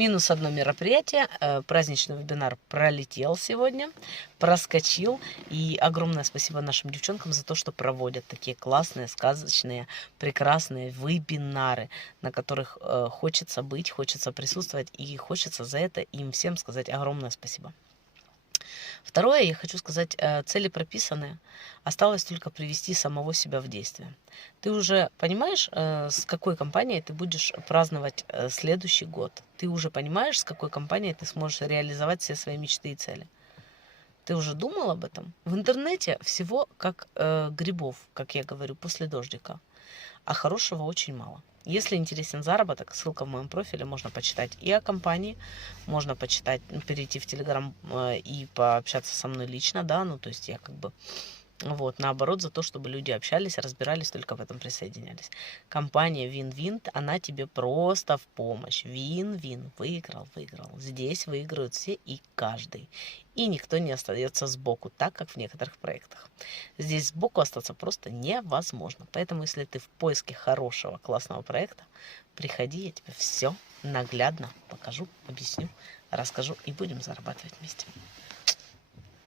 Минус одно мероприятие. Праздничный вебинар пролетел сегодня, проскочил. И огромное спасибо нашим девчонкам за то, что проводят такие классные, сказочные, прекрасные вебинары, на которых хочется быть, хочется присутствовать. И хочется за это им всем сказать огромное спасибо. Второе, я хочу сказать, цели прописаны, осталось только привести самого себя в действие. Ты уже понимаешь, с какой компанией ты будешь праздновать следующий год? Ты уже понимаешь, с какой компанией ты сможешь реализовать все свои мечты и цели? Ты уже думал об этом? В интернете всего как грибов, как я говорю, после дождика. А хорошего очень мало. Если интересен заработок, ссылка в моем профиле, можно почитать и о компании, можно почитать, перейти в Телеграм и пообщаться со мной лично, да, ну, то есть я как бы, вот, наоборот, за то, чтобы люди общались, разбирались, только в этом присоединялись. Компания Win-Win, она тебе просто в помощь. Win-Win, выиграл, выиграл. Здесь выиграют все и каждый. И никто не остается сбоку, так как в некоторых проектах. Здесь сбоку остаться просто невозможно. Поэтому, если ты в поиске хорошего, классного проекта, приходи, я тебе все наглядно покажу, объясню, расскажу и будем зарабатывать вместе.